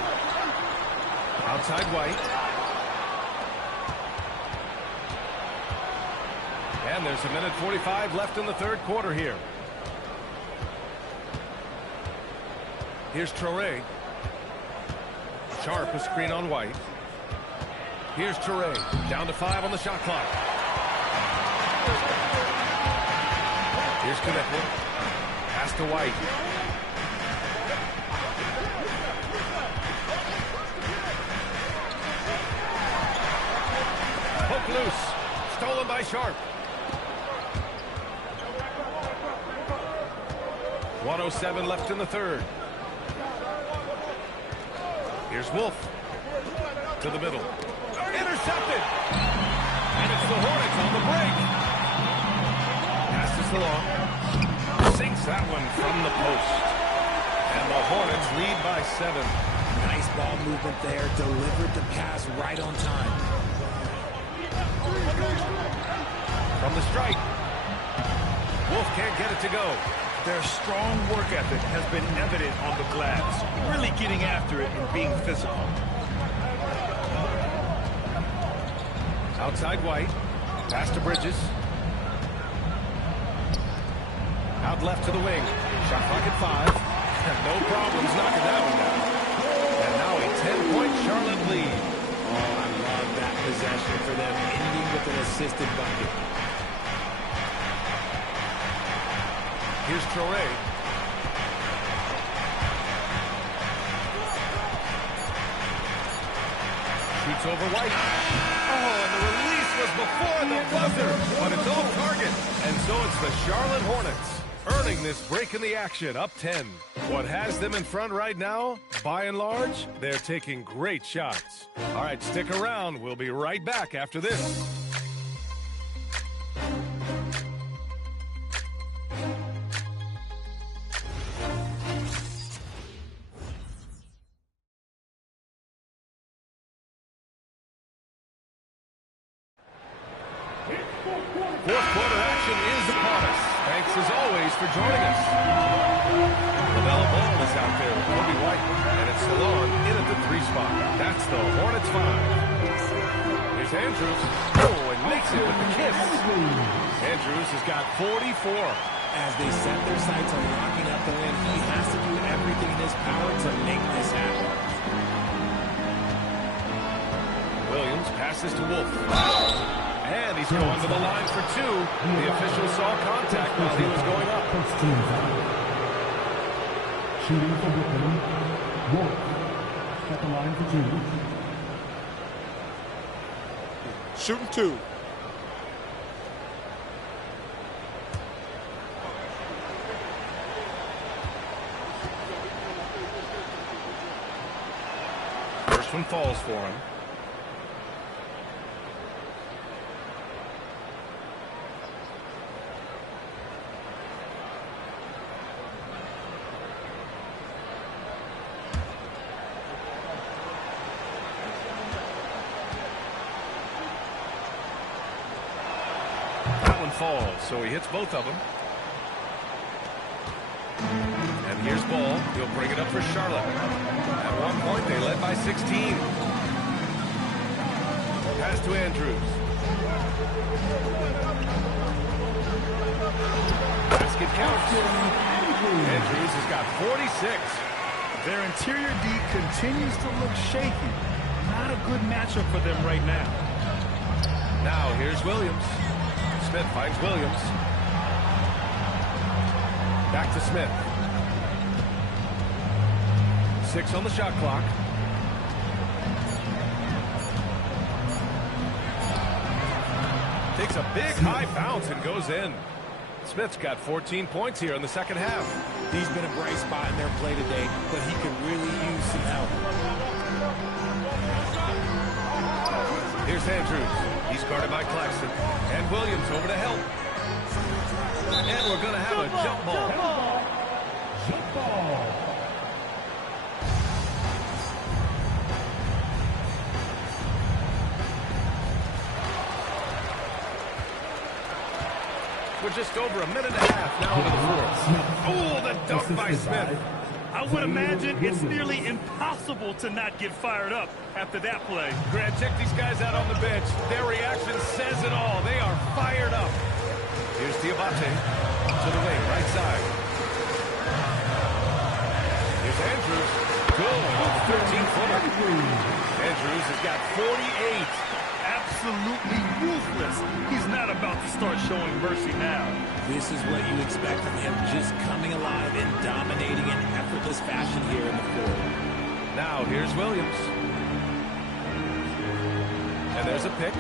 Outside White. And there's 1:45 left in the third quarter here. Here's Traore. Sharp, a screen on White. Here's Traore. Down to 5 on the shot clock. Here's Knipple. Pass to White. Hook loose. Stolen by Sharp. 1:07 left in the third. Here's Wolf. To the middle. Intercepted. And it's the Hornets on the break. Passes along. Sinks that one from the post. And the Hornets lead by 7. Nice ball movement there. Delivered the pass right on time. From the stripe. Wolf can't get it to go. Their strong work ethic has been evident on the glass, really getting after it and being physical. Outside White. Pass to Bridges. Out left to the wing. Shot clock at 5. No problems knocking that one down. And now a 10-point Charlotte lead. Oh, I love that possession for them, ending with an assisted bucket. Here's Traore. Shoots over White. Oh, and the release was before the buzzer, but it's off target. And so it's the Charlotte Hornets earning this break in the action, up 10. What has them in front right now? By and large, they're taking great shots. All right, stick around. We'll be right back after this. Fourth quarter action is upon us. Thanks as always for joining us. LaMelo Ball is out there with Kobe White, and it's Salon in at the 3 spot. That's the Hornets 5. Here's Andrews. Oh, and makes it with the kiss. Andrews has got 44. As they set their sights on locking up the win, he has to do everything in his power to make this happen. Williams passes to Wolf. And he's going to the line for 2. The official saw contact while he was going up. Shooting for Brooklyn. Wolf at the line for 2. Shooting 2. First one falls for him. Falls, so he hits both of them. And here's Ball. He'll bring it up for Charlotte. At one point, they led by 16. Pass to Andrews. Basket counts. Andrews has got 46. Their interior D continues to look shaky. Not a good matchup for them right now. Now here's Williams. Smith finds Williams. Back to Smith. 6 on the shot clock. Takes a big high bounce and goes in. Smith's got 14 points here in the second half. He's been a bright spot in their play today, but he could really use some help. Here's Andrews. He's guarded by Claxton. And Williams over to help. And we're going to have a jump ball. Jump ball. We're just over a minute and a half now into the fourth. Oh, the dunk by Smith. I would imagine it's nearly impossible to not get fired up after that play. Grant, check these guys out on the bench. Their reaction says it all. They are fired up. Here's Diabate to the wing, right side. Here's Andrews. Good with the 13-footer. Andrews has got 48. Absolutely ruthless. He's not about to start showing mercy now. This is what you expect from him, just coming alive and dominating in effortless fashion here in the fourth. Now here's Williams. And there's a pick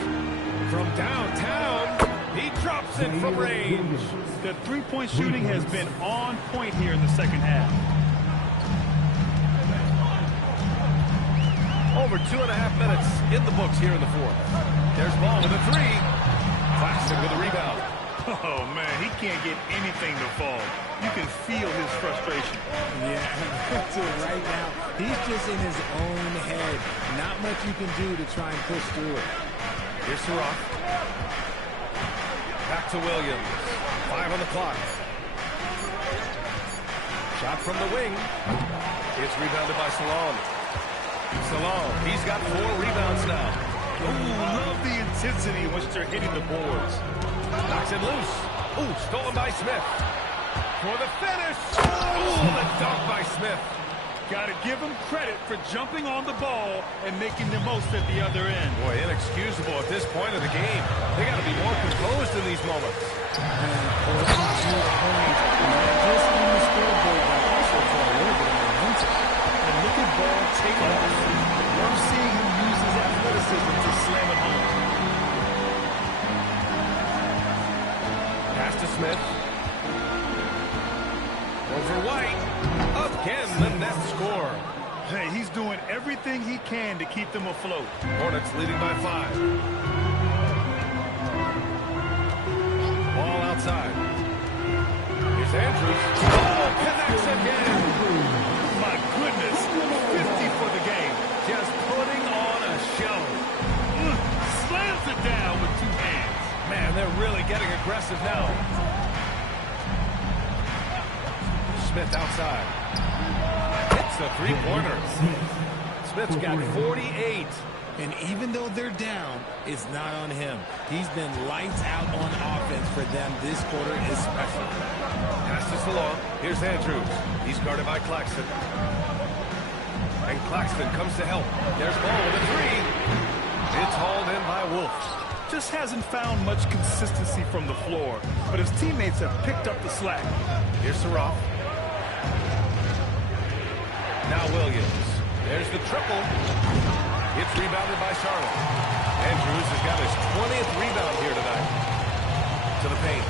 from downtown. He drops it from range. The three-point shooting has been on point here in the second half. Over 2.5 minutes in the books here in the fourth. There's Ball with a 3. Claxton with a rebound. Oh, man, he can't get anything to fall. You can feel his frustration. Yeah, that's it right now. He's just in his own head. Not much you can do to try and push through it. Here's Surratt. Back to Williams. 5 on the clock. Shot from the wing. It's rebounded by Salon. Salon, he's got 4 rebounds now. Ooh, love the intensity in which they're hitting the boards. Knocks it loose. Ooh, stolen by Smith. For the finish. Ooh, the dunk by Smith. Got to give him credit for jumping on the ball and making the most at the other end. Boy, inexcusable at this point of the game. They got to be more composed in these moments. Just on the scoreboard, but also for a little bit of momentum. And look at Ball take off. We're seeing him use his athleticism to slam it home. Pass to Smith. Over White. Again, the Nets score. Hey, he's doing everything he can to keep them afloat. Hornets leading by 5. Ball outside. Here's Andrews. Oh, connects again. My goodness, 50 for the game. Just putting on a show. Slams it down with 2 hands. Man, they're really getting aggressive now. Smith outside. Hits a 3-pointer. Smith's got 48. And even though they're down, it's not on him. He's been lights out on offense for them this quarter especially. Pass to Salon. Here's Andrews. He's guarded by Claxton. And Claxton comes to help. There's Ball with a 3. It's hauled in by Wolf. Just hasn't found much consistency from the floor, but his teammates have picked up the slack. Here's Saraf. Now Williams. There's the triple. It's rebounded by Charlotte. Andrews has got his 20th rebound here tonight. To the paint.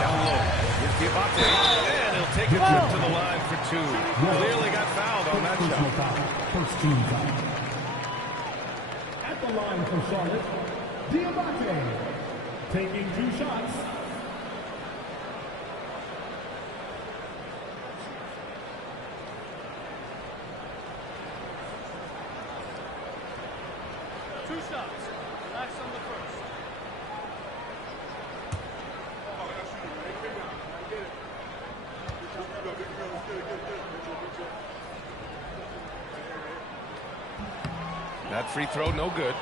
Down low. Here's Diabate. And he'll take a trip to the line for 2. Clearly got fouled on that shot. First team foul. At the line for Charlotte, Diabate taking 2 shots. Relax on the first. That free throw, no good.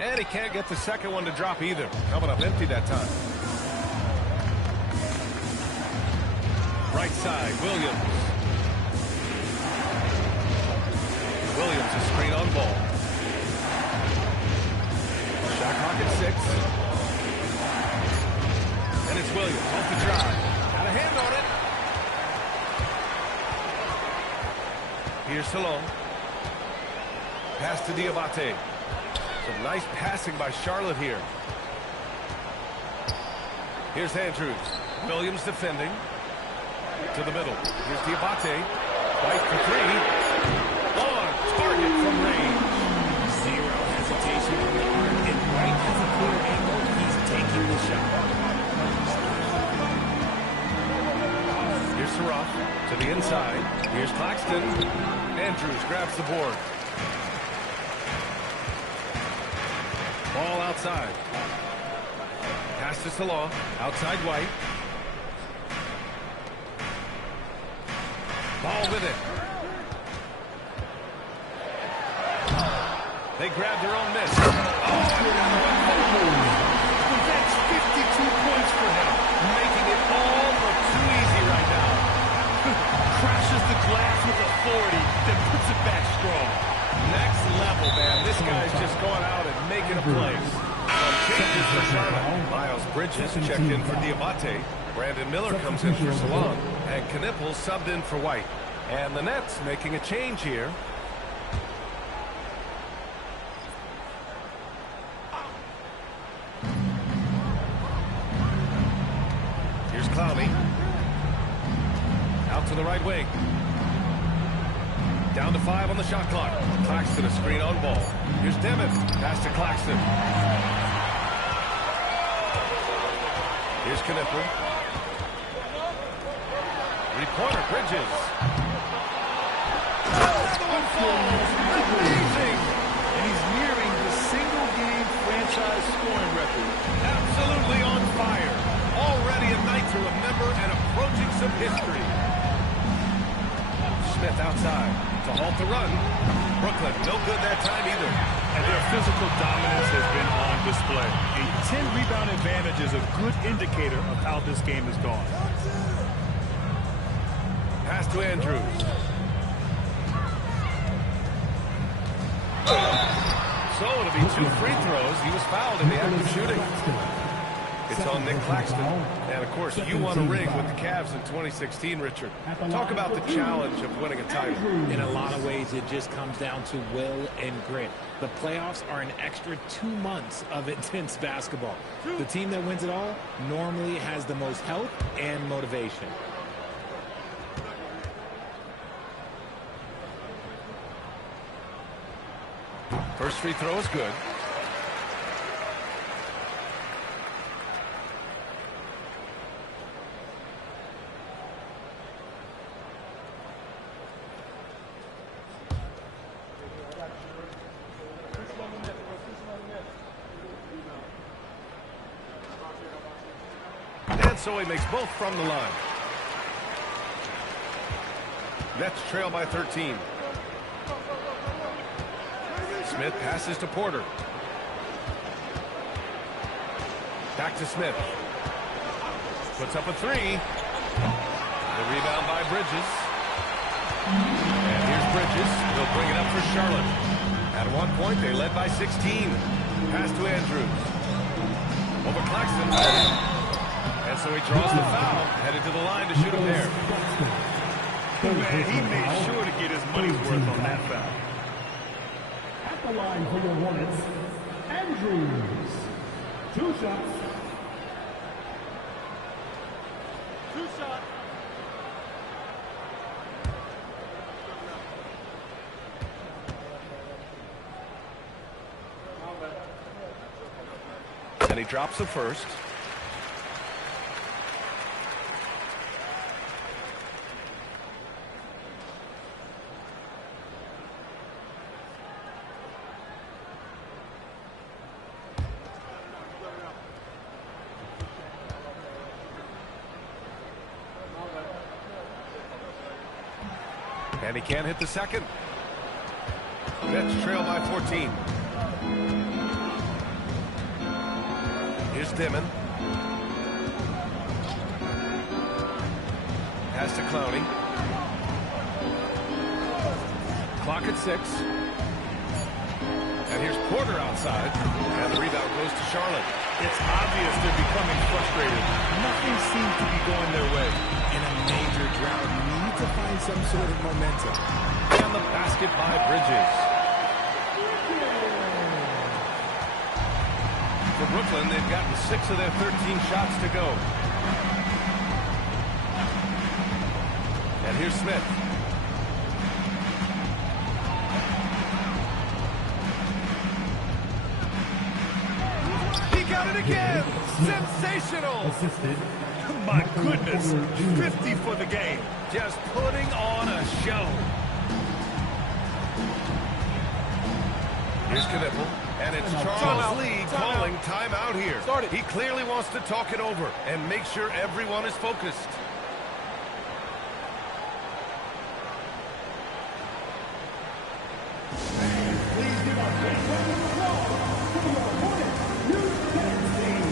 And he can't get the second one to drop either. Coming up empty that time. Right side, Williams. Williams is screen on Ball. Shot clock at 6. And it's Williams off the drive. Got a hand on it. Here's Salon. Pass to Diabate. Some nice passing by Charlotte here. Here's Andrews. Williams defending. To the middle. Here's Diabate. White for 3. On target from range. Zero hesitation on the arc. And White has a clear angle. He's taking the shot. Here's Saraf. To the inside. Here's Claxton. Andrews grabs the board. Ball outside. Pass to Salon. Outside White. Ball with it. They grab their own miss. That's 52 points for him. Making it all but too easy right now. Crashes the glass with authority, then puts it back strong. Next level, man. This guy's just going out and making a play. Some changes for Charlotte. Miles Bridges checked in for Diabate. Brandon Miller comes in for Salon. And Knippel subbed in for White. And the Nets making a change here. Here's Clowney. Out to the right wing. Down to 5 on the shot clock. Claxton a screen on ball. Here's Demon. Pass to Claxton. Here's Knipper. Three-pointer, Bridges. Another one falls. Amazing. And he's nearing the single-game franchise scoring record. Absolutely on fire. Already a night to remember and approaching some history. Smith outside to halt the run. Brooklyn, no good that time either. And their physical dominance has been on display. A 10-rebound advantage is a good indicator of how this game has gone. Pass to Andrews. So it'll be 2 free throws. He was fouled in the act of shooting. It's on Nick Claxton. And, of course, you won a ring with the Cavs in 2016, Richard. Talk about the challenge of winning a title. In a lot of ways, it just comes down to will and grit. The playoffs are an extra 2 months of intense basketball. The team that wins it all normally has the most health and motivation. First free throw is good. And so he makes both from the line. Nets trail by 13. Smith passes to Porter. Back to Smith. Puts up a 3. The rebound by Bridges. And here's Bridges. He'll bring it up for Charlotte. At one point, they led by 16. Pass to Andrews. Over Claxton. And so he draws the foul. Headed to the line to shoot him there. Man, he made sure to get his money's worth on that foul. At the line for your Hornets, Andrews. 2 shots. 2 shots. And he drops the first. And he can't hit the second. Nets trail by 14. Here's Dimon. Pass to Clowney. Clock at 6. And here's Porter outside. And the rebound goes to Charlotte. It's obvious they're becoming frustrated. Nothing seems to be going their way. In a major drought, you need to find some sort of momentum. And the basket by Bridges. For Brooklyn, they've gotten 6 of their 13 shots to go. And here's Smith. He got it again! Sensational! My goodness, 50 for the game. Just putting on a show. Here's Knipper, and it's Charles Lee calling timeout here. He clearly wants to talk it over and make sure everyone is focused. Please give a big round of applause for your Hornets Youth Tennis Team.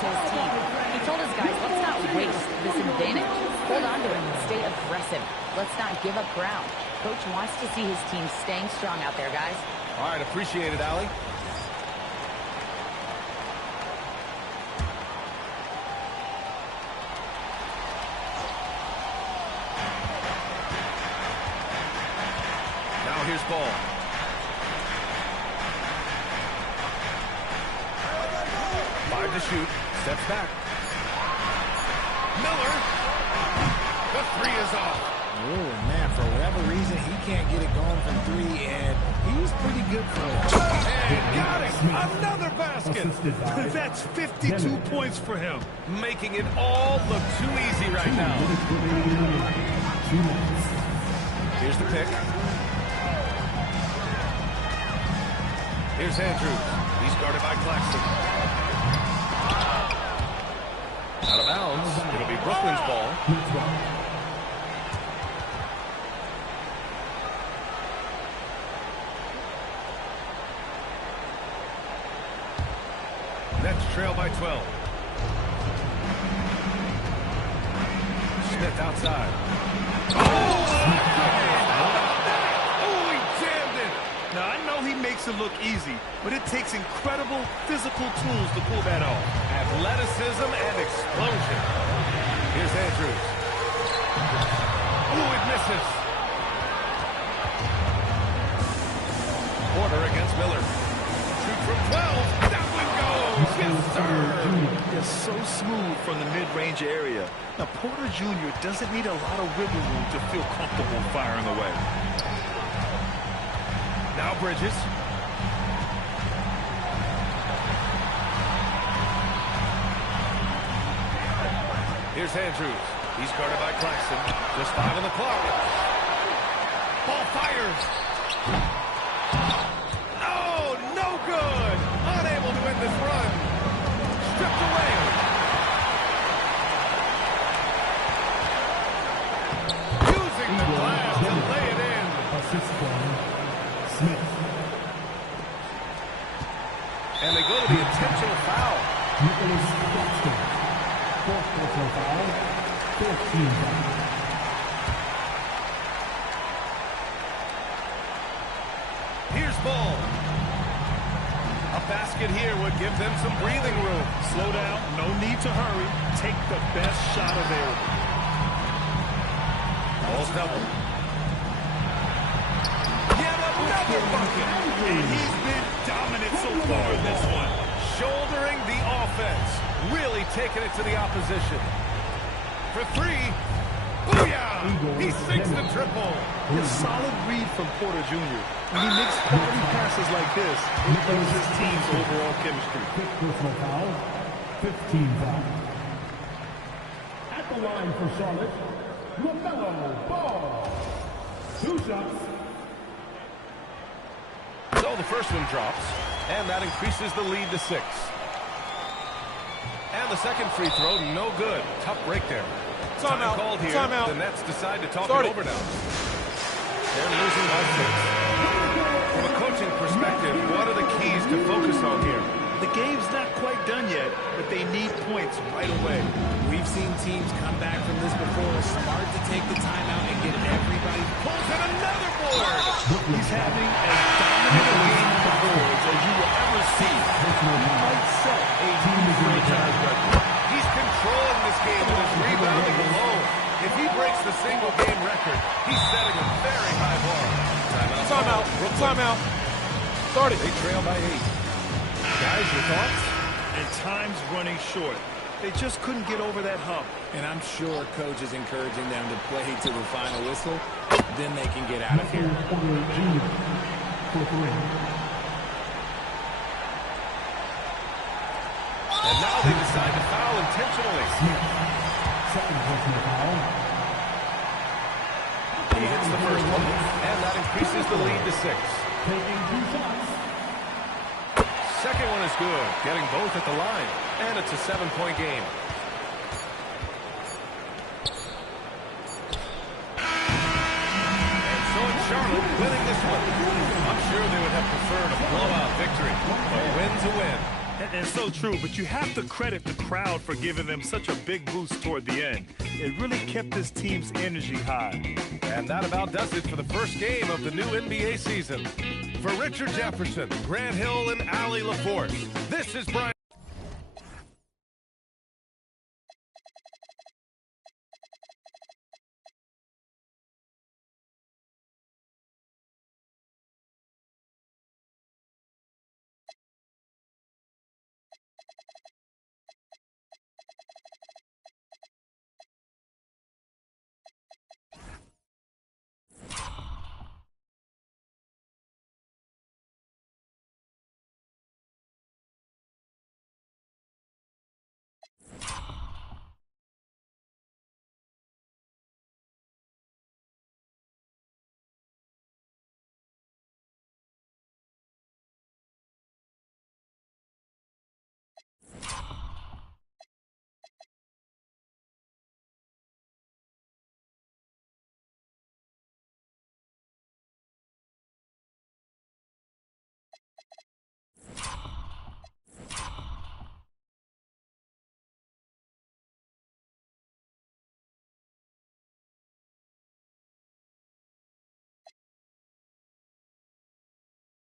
to his team. He told his guys, let's not waste this advantage. Hold on to it and stay aggressive. Let's not give up ground. Coach wants to see his team staying strong out there, guys. All right, appreciate it, Allie. Now here's ball. Five to shoot. Steps back. Miller. The three is off. Oh, man, for whatever reason, he can't get it going from three, and he was pretty good for it. And got it. Another basket. That's 52 points for him. Making it all look too easy right now. Here's the pick. Here's Andrews. He's guarded by Claxton. Out of bounds. It'll be Brooklyn's ball. Nets trail by 12. Smith outside. Oh, he jammed it. Now, I know he makes it look easy, but it takes incredible physical tools to pull that off. Athleticism and explosion. Here's Andrews. Ooh, it misses. Porter against Miller. Shoot from 12. That one goes. Yes, sir. Is so smooth from the mid-range area. Now, Porter Jr. doesn't need a lot of wiggle room to feel comfortable firing away. Now Bridges. Here's Andrews. He's guarded by Claxton. Just 5 on the clock. Ball fires. Oh, no good. Unable to win this run. Stripped away. Using the glass to lay it in. Smith. And they go to the intentional foul. Nicholas Claxton. Fourth personal foul. 14 foul. Here's ball. A basket here would give them some breathing room. Slow down. No need to hurry. Take the best shot available. Ball's double. Yet another bucket. And he's been dominant so far in this one. Shouldering the offense. Really taking it to the opposition. For three. Booyah! He sinks the triple. A solid read from Porter Jr. When he makes quality passes like this, it improves his team's overall chemistry. Fifth personal foul. 15 foul. At the line for Charlotte, LaMelo Ball. 2 shots. So the first one drops, and that increases the lead to 6. And the second free throw, no good. Tough break there. Time called here. The Nets decide to talk it over now. They're losing by 6. From a coaching perspective, what are the keys to focus on here? The game's not quite done yet, but they need points right away. We've seen teams come back from this before. Smart to take the timeout and get everybody. Pulls in another board. He's having as dominant a game on the boards as you will ever see. He might set a team franchise record. He's controlling this game with his rebounding alone. If he breaks the single-game record, he's setting a very high bar. Timeout. Timeout. Started. They trail by 8. Guys, your thoughts? And time's running short. They just couldn't get over that hump. And I'm sure coach is encouraging them to play to the final whistle. Then they can get out of here. And now they decide to foul intentionally. Second personal foul. He hits the first one, and that increases the lead to 6. Taking 2 shots. Second one is good, getting both at the line, and it's a 7-point game. And so it's Charlotte winning this one. I'm sure they would have preferred a blowout victory, but a win's a win. And so true, but you have to credit the crowd for giving them such a big boost toward the end. It really kept this team's energy high. And that about does it for the first game of the new NBA season. For Richard Jefferson, Grant Hill, and Allie LaForce, this is Brian.